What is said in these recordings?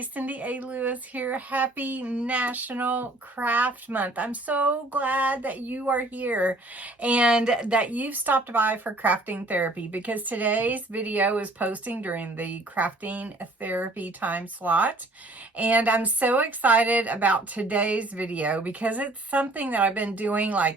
everybody, Cindy A. Lewis here. Happy National Craft Month. I'm so glad that you are here and that you've stopped by for crafting therapy, because today's video is posting during the crafting therapy time slot. And I'm so excited about today's video because it's something that I've been doing I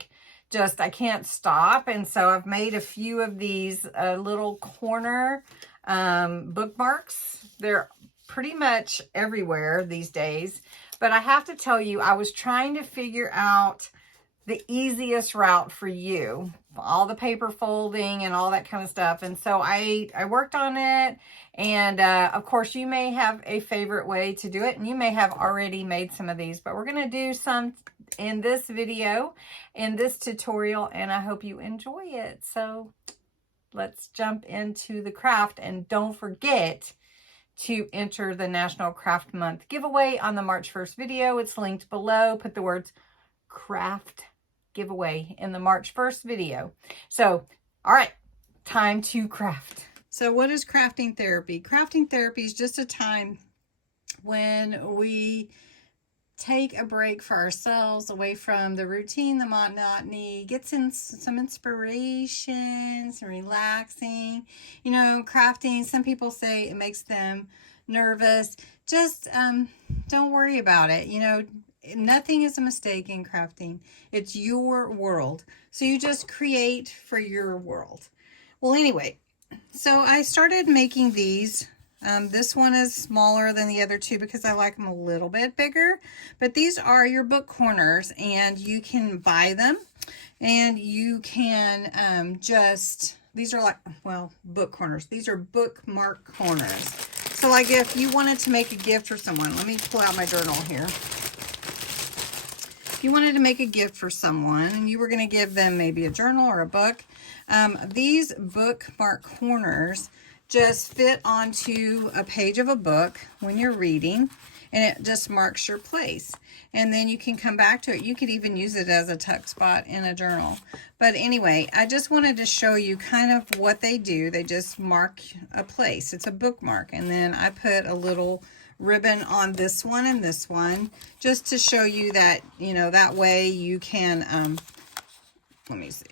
can't stop. And so I've made a few of these little corner bookmarks. They're pretty much everywhere these days, but I have to tell you, I was trying to figure out the easiest route for you, all the paper folding and all that kind of stuff. And so I worked on it, and of course you may have a favorite way to do it, and you may have already made some of these, but we're going to do some in this video, in this tutorial, and I hope you enjoy it. So let's jump into the craft, and don't forget to enter the National Craft Month giveaway on the March 1st video. It's linked below. Put the words craft giveaway in the March 1st video. So, all right, time to craft. So what is crafting therapy? Crafting therapy is just a time when we take a break for ourselves, away from the routine, the monotony, gets in some inspiration, some relaxing. You know, crafting, some people say it makes them nervous. Just don't worry about it. You know, nothing is a mistake in crafting. It's your world. So you just create for your world. Well, anyway, so I started making these. This one is smaller than the other two because I like them a little bit bigger, but these are your book corners, and you can buy them, and you can these are like, well, book corners. These are bookmark corners. So like if you wanted to make a gift for someone, let me pull out my journal here. If you wanted to make a gift for someone and you were going to give them maybe a journal or a book, these bookmark corners just fit onto a page of a book when you're reading, and it just marks your place. And then you can come back to it. You could even use it as a tuck spot in a journal. But anyway, I just wanted to show you kind of what they do. They just mark a place. It's a bookmark. And then I put a little ribbon on this one and this one, just to show you that, you know, that way you can, let me see,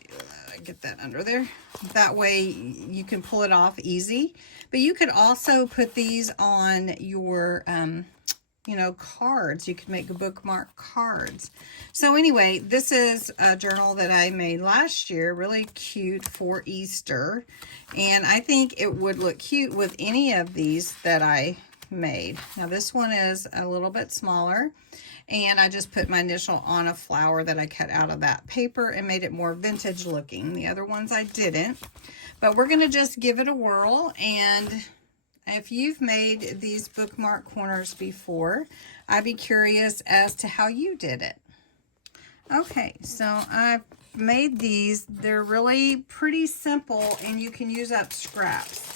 get that under there. That way you can pull it off easy. But you could also put these on your, you know, cards. You could make a bookmark cards. So anyway, this is a journal that I made last year, really cute for Easter. And I think it would look cute with any of these that I made. Now this one is a little bit smaller, and I just put my initial on a flower that I cut out of that paper and made it more vintage looking. The other ones I didn't, but we're going to just give it a whirl. And if you've made these bookmark corners before, I'd be curious as to how you did it. Okay, so I've made these. They're really pretty simple, and you can use up scraps.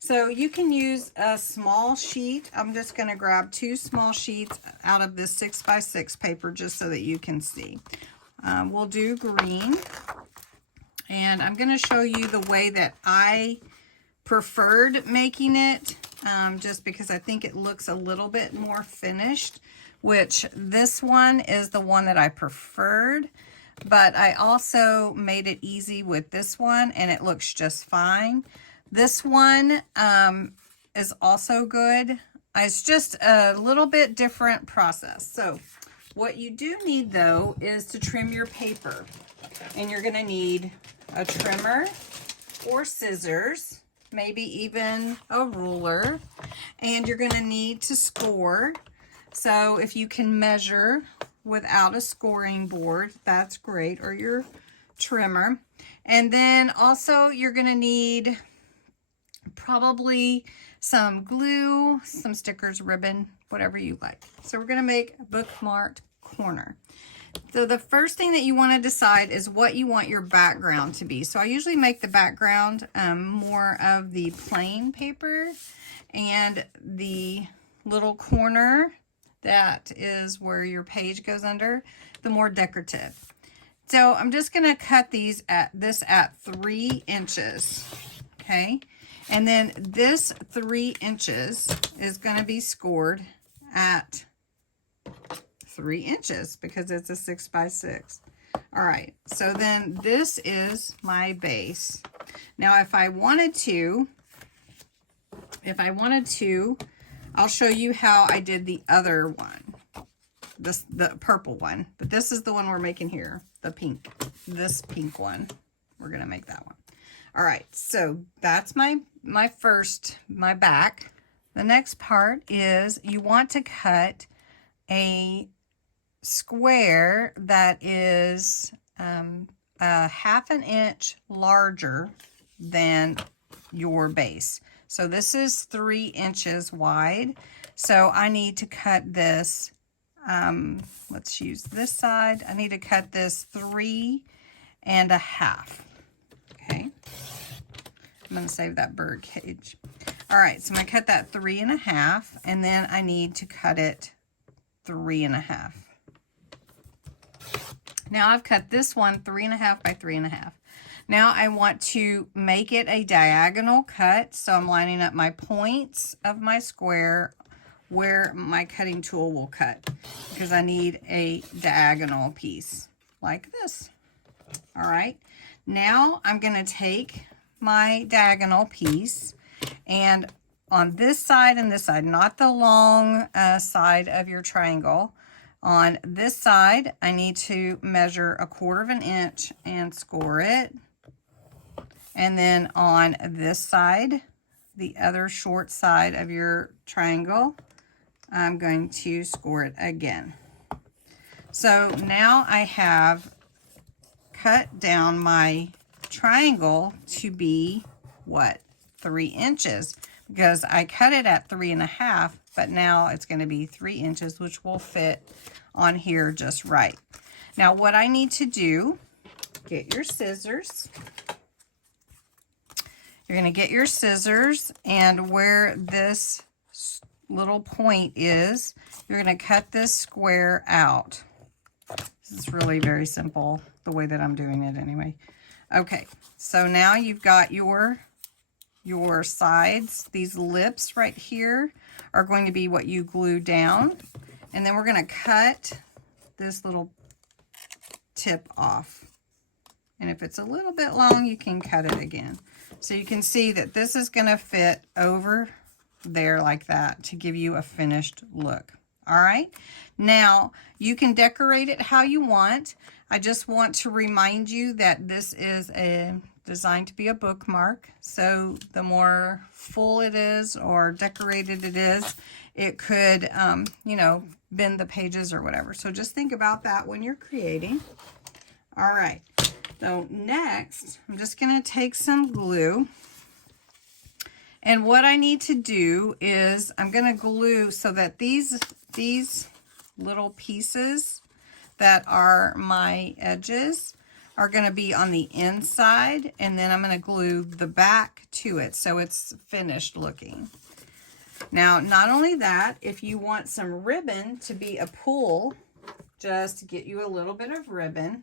So you can use a small sheet. I'm just going to grab 2 small sheets out of this 6x6 paper just so that you can see. We'll do green. And I'm going to show you the way that I preferred making it, just because I think it looks a little bit more finished, which this one is the one that I preferred. But I also made it easy with this one, and it looks just fine. This one is also good. It's just a little bit different process. So what you do need, though, is to trim your paper. And you're going to need a trimmer or scissors, maybe even a ruler. And you're going to need to score. So if you can measure without a scoring board, that's great, or your trimmer. And then also you're going to need probably some glue, some stickers, ribbon, whatever you like. So we're going to make a bookmarked corner. So the first thing that you want to decide is what you want your background to be. So I usually make the background more of the plain paper, and the little corner that is where your page goes under, the more decorative. So I'm just going to cut these at 3 inches. Okay. And then this 3 inches is going to be scored at 3 inches because it's a 6 by 6. All right, so then this is my base. Now, if I wanted to, I'll show you how I did the other one, the purple one, but this is the one we're making here, the pink, this pink one. We're gonna make that one. All right, so that's my back. The next part is you want to cut a square that is a 1/2 inch larger than your base. So this is 3 inches wide. So I need to cut this, let's use this side. I need to cut this 3 1/2. Okay. I'm going to save that bird cage. All right, so I'm going to cut that 3 1/2, and then I need to cut it 3 1/2. Now I've cut this one 3 1/2 by 3 1/2. Now I want to make it a diagonal cut, so I'm lining up my points of my square where my cutting tool will cut, because I need a diagonal piece like this. All right, now I'm going to take my diagonal piece, and on this side and this side, not the long side of your triangle, on this side I need to measure 1/4 inch and score it. And then on this side, the other short side of your triangle, I'm going to score it again. So now I have cut down my triangle to be, what, 3 inches, because I cut it at 3 1/2, but now it's going to be 3 inches, which will fit on here just right. Now what I need to do, get your scissors. You're going to get your scissors, and where this little point is, you're going to cut this square out. This is really very simple, the way that I'm doing it anyway. Okay, so now you've got your sides. These lips right here are going to be what you glue down, and then we're going to cut this little tip off. And if it's a little bit long, you can cut it again. So you can see that this is going to fit over there like that to give you a finished look. All right, now you can decorate it how you want. I just want to remind you that this is designed to be a bookmark. So the more full it is or decorated it is, it could, you know, bend the pages or whatever. So just think about that when you're creating. All right. So next, I'm just going to take some glue, and what I need to do is I'm going to glue so that these little pieces that are my edges are going to be on the inside, and then I'm going to glue the back to it so it's finished looking. Now, not only that, if you want some ribbon to be a pull, just get you a little bit of ribbon.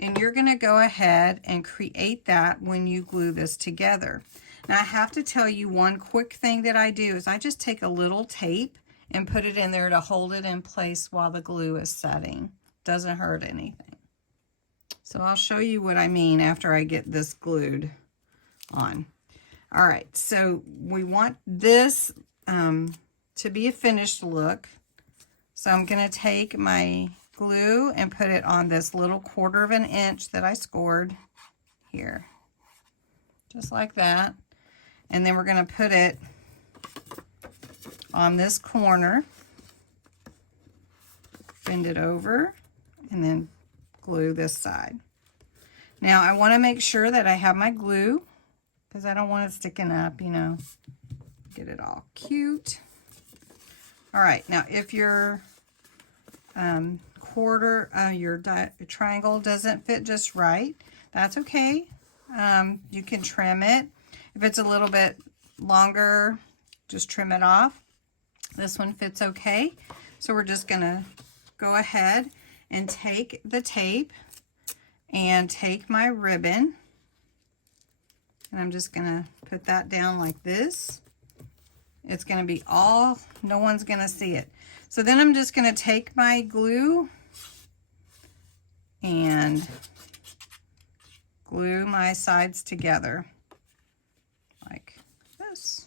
And you're going to go ahead and create that when you glue this together. Now, I have to tell you one quick thing that I do is I just take a little tape and put it in there to hold it in place while the glue is setting. Doesn't hurt anything. So I'll show you what I mean after I get this glued on. All right, so we want this to be a finished look. So I'm going to take my glue and put it on this little 1/4 inch that I scored here, just like that. And then we're going to put it on this corner, bend it over, and then glue this side. Now I want to make sure that I have my glue, because I don't want it sticking up, you know, get it all cute. All right, now if your your triangle doesn't fit just right, that's okay. You can trim it. If it's a little bit longer, just trim it off. This one fits okay. So we're just gonna go ahead and take the tape and take my ribbon, and I'm just gonna put that down like this. It's gonna be all, no one's gonna see it. So then I'm just going to take my glue and glue my sides together like this.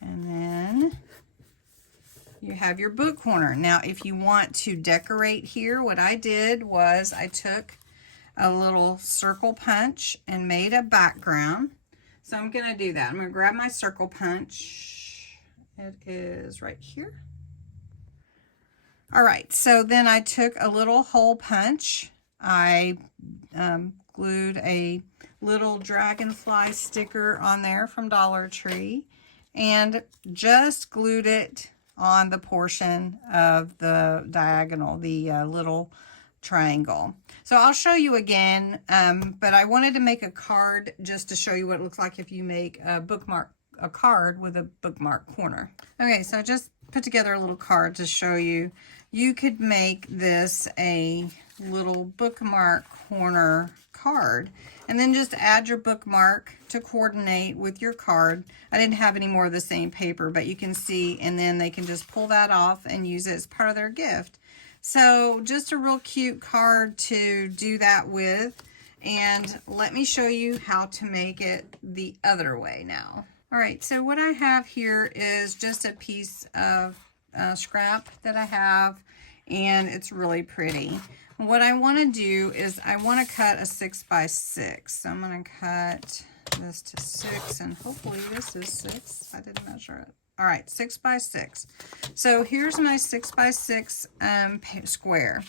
And then you have your book corner. Now, if you want to decorate here, what I did was I took a little circle punch and made a background. So I'm going to do that. I'm going to grab my circle punch. It is right here. All right, so then I took a little hole punch. I glued a little dragonfly sticker on there from Dollar Tree and just glued it on the portion of the diagonal, the little triangle. So I'll show you again, but I wanted to make a card just to show you what it looks like if you make a card with a bookmark corner. Okay, so I just put together a little card to show you. You could make this a little bookmark corner card and then just add your bookmark to coordinate with your card. I didn't have any more of the same paper, but you can see, and then they can just pull that off and use it as part of their gift. So just a real cute card to do that with. And let me show you how to make it the other way now. All right, so what I have here is just a piece of scrap that I have, and it's really pretty. What I want to do is I want to cut a 6 by 6. So I'm going to cut this to 6, and hopefully this is 6. I didn't measure it. All right, 6 by 6. So here's my 6 by 6 square.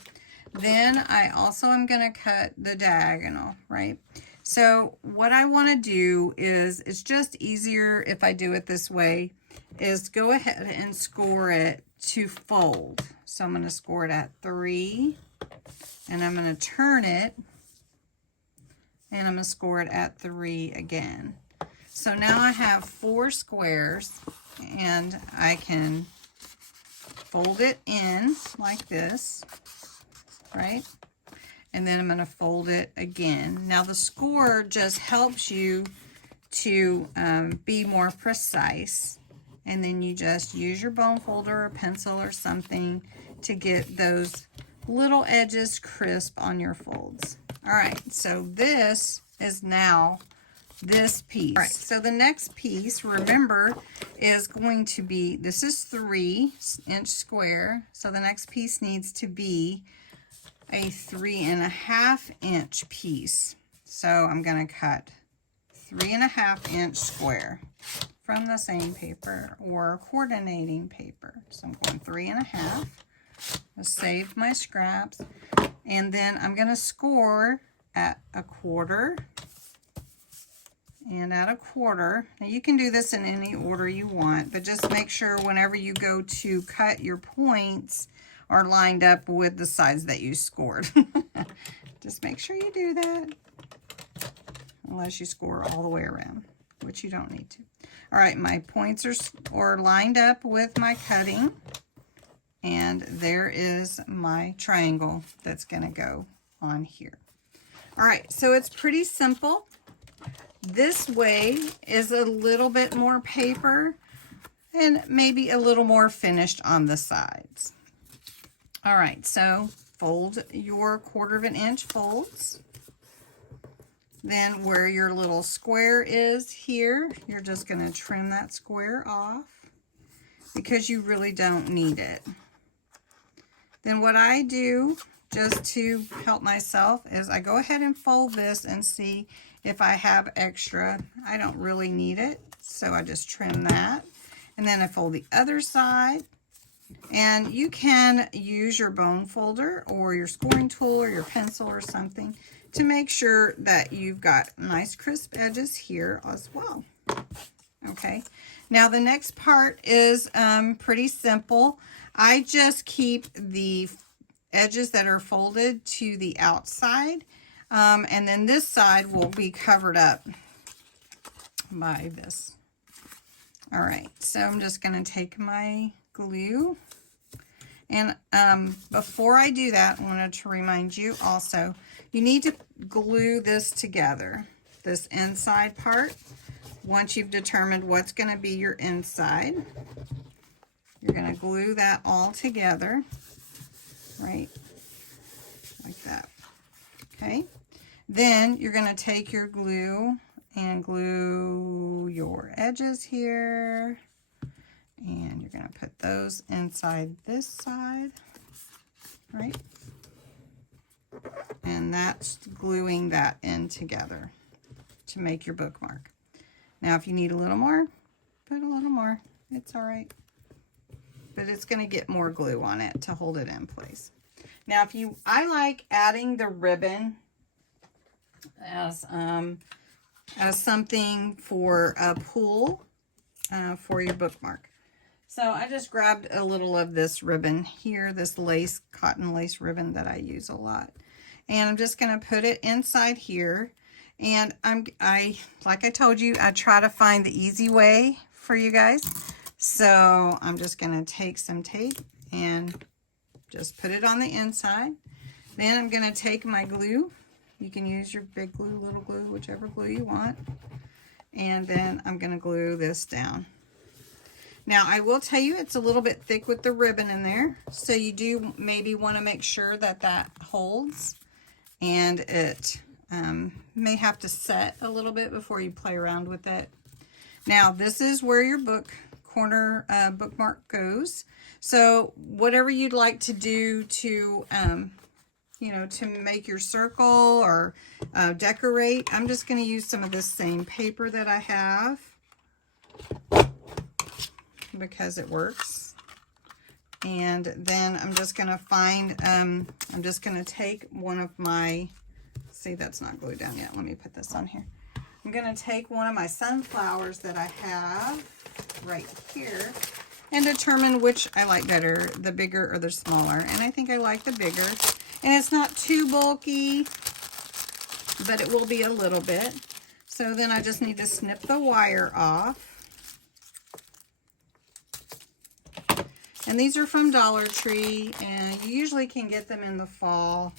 Then I also am going to cut the diagonal, right? So what I want to do is, it's just easier if I do it this way, is go ahead and score it to fold. So I'm going to score it at 3, and I'm going to turn it, and I'm going to score it at 3 again. So now I have 4 squares, and I can fold it in like this, right? And then I'm going to fold it again. Now the score just helps you to be more precise. And then you just use your bone folder or pencil or something to get those little edges crisp on your folds. All right, so this is now this piece. All right, so the next piece, remember, is going to be, this is 3-inch square. So the next piece needs to be a 3.5-inch piece. So I'm going to cut 3.5-inch square from the same paper or coordinating paper. So I'm going 3.5. I'll save my scraps, and then I'm going to score at 1/4 and at 1/4. Now you can do this in any order you want, but just make sure whenever you go to cut, your points are lined up with the sides that you scored. Just make sure you do that, unless you score all the way around, which you don't need to. All right, my points are lined up with my cutting, and there is my triangle that's going to go on here. All right, so it's pretty simple. This way is a little bit more paper and maybe a little more finished on the sides. All right, so fold your 1/4 inch folds. Then where your little square is here, you're just going to trim that square off because you really don't need it. Then what I do, just to help myself, is I go ahead and fold this and see if I have extra. I don't really need it, so I just trim that. And then I fold the other side. And you can use your bone folder or your scoring tool or your pencil or something to make sure that you've got nice crisp edges here as well. Okay, now the next part is pretty simple. I just keep the edges that are folded to the outside, and then this side will be covered up by this. All right, so I'm just going to take my glue, and before I do that, I wanted to remind you also, you need to glue this together, this inside part, once you've determined what's going to be your inside, you're going to glue that all together, right, like that. Okay, then you're going to take your glue and glue your edges here, and you're going to put those inside this side, right, and that's gluing that in together to make your bookmark. Now if you need a little more, put a little more, it's all right, but it's going to get more glue on it to hold it in place. Now I like adding the ribbon as something for a pull for your bookmark. So I just grabbed a little of this ribbon here, this lace, cotton lace ribbon that I use a lot. And I'm just going to put it inside here. And like I told you, I try to find the easy way for you guys. So I'm just going to take some tape and just put it on the inside. Then I'm going to take my glue. You can use your big glue, little glue, whichever glue you want. And then I'm going to glue this down. Now I will tell you it's a little bit thick with the ribbon in there. So you do maybe want to make sure that that holds. And it may have to set a little bit before you play around with it. Now this is where your corner bookmark goes. So whatever you'd like to do to, you know, to make your circle or decorate, I'm just going to use some of this same paper that I have because it works. And then I'm just going to find, I'm just going to take one of my, see, that's not glued down yet. Let me put this on here. I'm going to take one of my sunflowers that I have right here and determine which I like better, the bigger or the smaller. And I think I like the bigger. And it's not too bulky, but it will be a little bit. So then I just need to snip the wire off. And these are from Dollar Tree, and you usually can get them in the fall.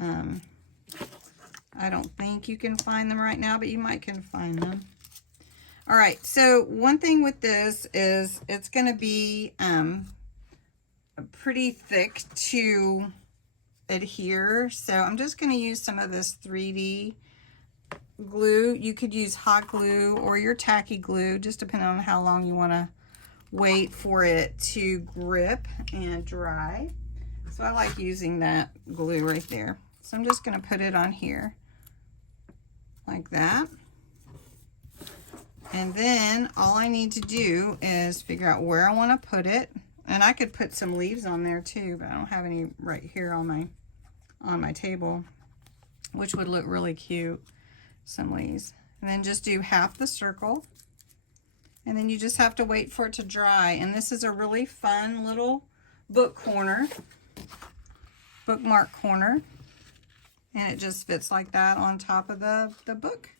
I don't think you can find them right now, but you might can find them. All right, so one thing with this is it's going to be pretty thick to adhere. So I'm just going to use some of this 3D glue. You could use hot glue or your tacky glue, just depending on how long you want to wait for it to grip and dry. So I like using that glue right there. So I'm just going to put it on here like that. And then all I need to do is figure out where I want to put it. And I could put some leaves on there too, but I don't have any right here on my table, which would look really cute, some leaves. And then just do half the circle. And then you just have to wait for it to dry. And this is a really fun little bookmark corner. And it just fits like that on top of the book.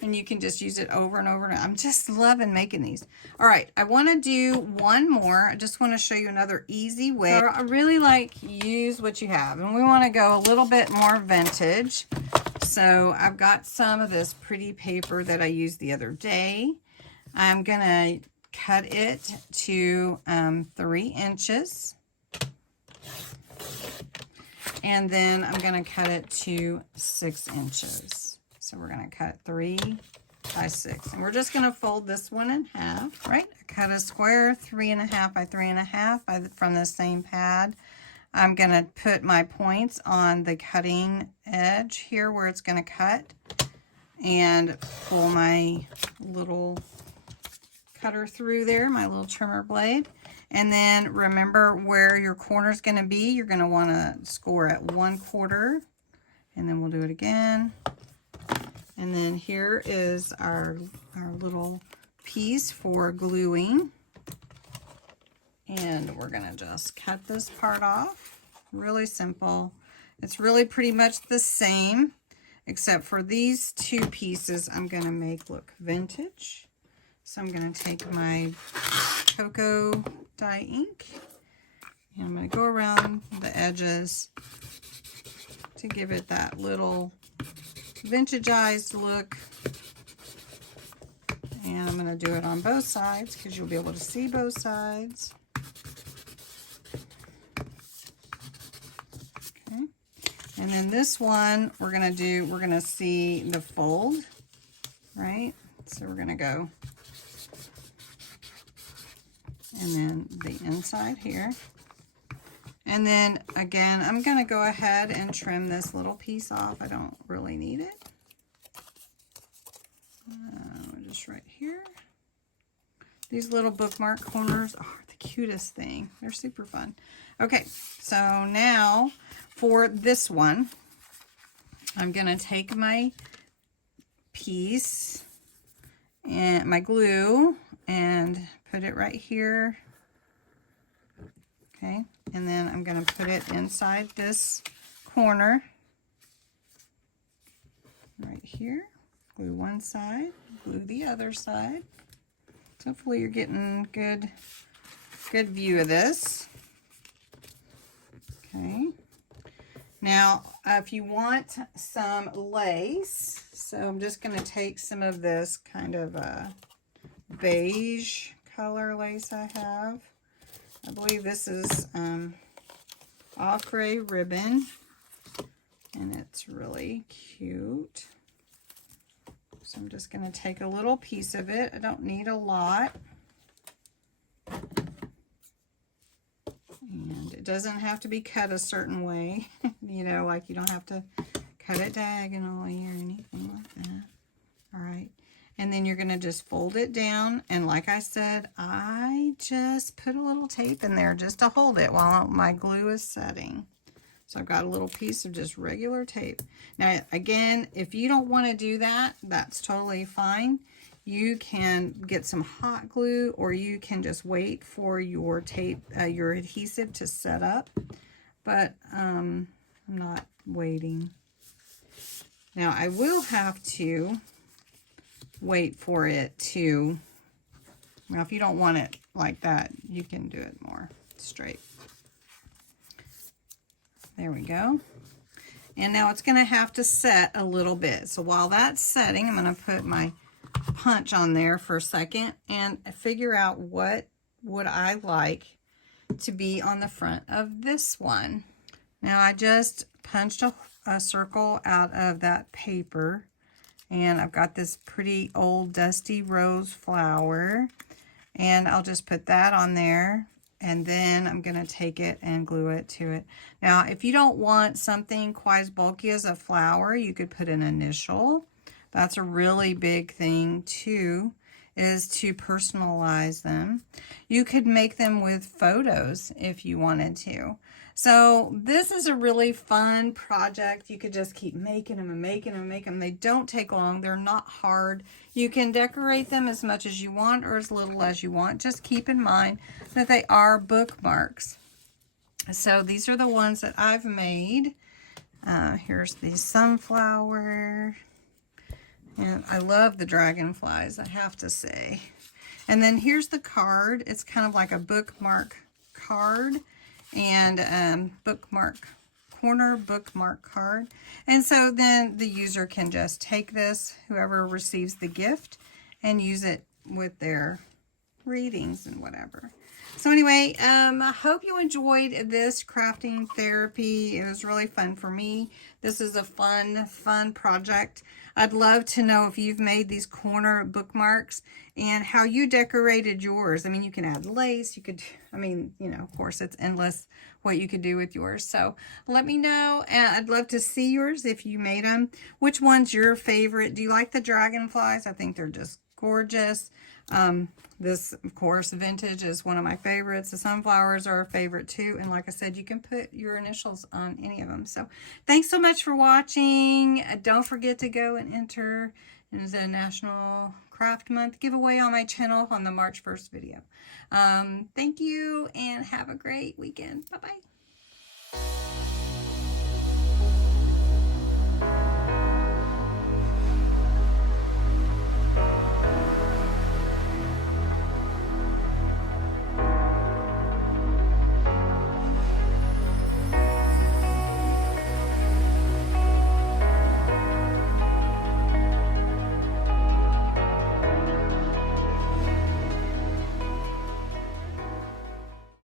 And you can just use it over and over. And I'm just loving making these. All right, I want to do one more. I just want to show you another easy way. So I really like use what you have. And we want to go a little bit more vintage. So I've got some of this pretty paper that I used the other day. I'm going to cut it to 3 inches. And then I'm going to cut it to 6 inches. So we're going to cut 3 by 6. And we're just going to fold this one in half, right? I cut a square 3.5 by 3.5 from the same pad. I'm going to put my points on the cutting edge here where it's going to cut. And pull my little cutter through there, my little trimmer blade. And then remember where your corner is going to be. You're going to want to score at 1/4. And then we'll do it again. And then here is our little piece for gluing. And we're going to just cut this part off. Really simple. It's really pretty much the same, except for these 2 pieces I'm going to make look vintage. So I'm going to take my cocoa dye ink and I'm going to go around the edges to give it that little vintageized look. And I'm going to do it on both sides because you'll be able to see both sides. Okay. And then this one, we're going to see the fold, right? So we're going to go, and then the inside here. And then again, I'm going to go ahead and trim this little piece off. I don't really need it. Just right here. These little bookmark corners are the cutest thing. They're super fun. Okay, so now for this one, I'm going to take my piece and my glue and put it right here. Okay, and then I'm going to put it inside this corner right here. Glue one side, glue the other side. So hopefully you're getting good view of this. Okay. Now, if you want some lace, so I'm just going to take some of this kind of beige color lace I have. I believe this is ochre ribbon, and it's really cute. So I'm just going to take a little piece of it. I don't need a lot. And it doesn't have to be cut a certain way. You know, like you don't have to cut it diagonally or anything like that. All right. And then you're going to just fold it down. And like I said, I just put a little tape in there just to hold it while my glue is setting. So I've got a little piece of just regular tape. Now, again, if you don't want to do that, that's totally fine. You can get some hot glue, or you can just wait for your tape, your adhesive to set up. But I'm not waiting. Now, I will have to wait for it to, now if you don't want it like that, you can do it more straight. There we go. And now it's going to have to set a little bit. So while that's setting, I'm going to put my punch on there for a second and figure out what would I like to be on the front of this one. Now I just punched a circle out of that paper, and I've got this pretty old dusty rose flower, and I'll just put that on there. And then I'm going to take it and glue it to it. Now, if you don't want something quite as bulky as a flower, you could put an initial. That's a really big thing too, is to personalize them. You could make them with photos if you wanted to. So this is a really fun project. You could just keep making them and making them and making them. They don't take long. They're not hard. You can decorate them as much as you want or as little as you want. Just keep in mind that they are bookmarks. So these are the ones that I've made. Here's the sunflower. And I love the dragonflies, I have to say. And then here's the card. It's kind of like a bookmark card. And bookmark corner bookmark card. And so then the user can just take this, whoever receives the gift, and use it with their readings and whatever. So anyway, I hope you enjoyed this crafting therapy. It was really fun for me. This is a fun project. I'd love to know if you've made these corner bookmarks and how you decorated yours. I mean, you can add lace. You could, I mean, you know, of course, it's endless what you could do with yours. So let me know. I'd love to see yours if you made them. Which one's your favorite? Do you like the dragonflies? I think they're just gorgeous. This, of course, vintage is one of my favorites. The sunflowers are a favorite too. And like I said, you can put your initials on any of them. So thanks so much for watching. Don't forget to go and enter in the National Craft Month giveaway on my channel on the March 1st video. Thank you and have a great weekend. Bye-bye.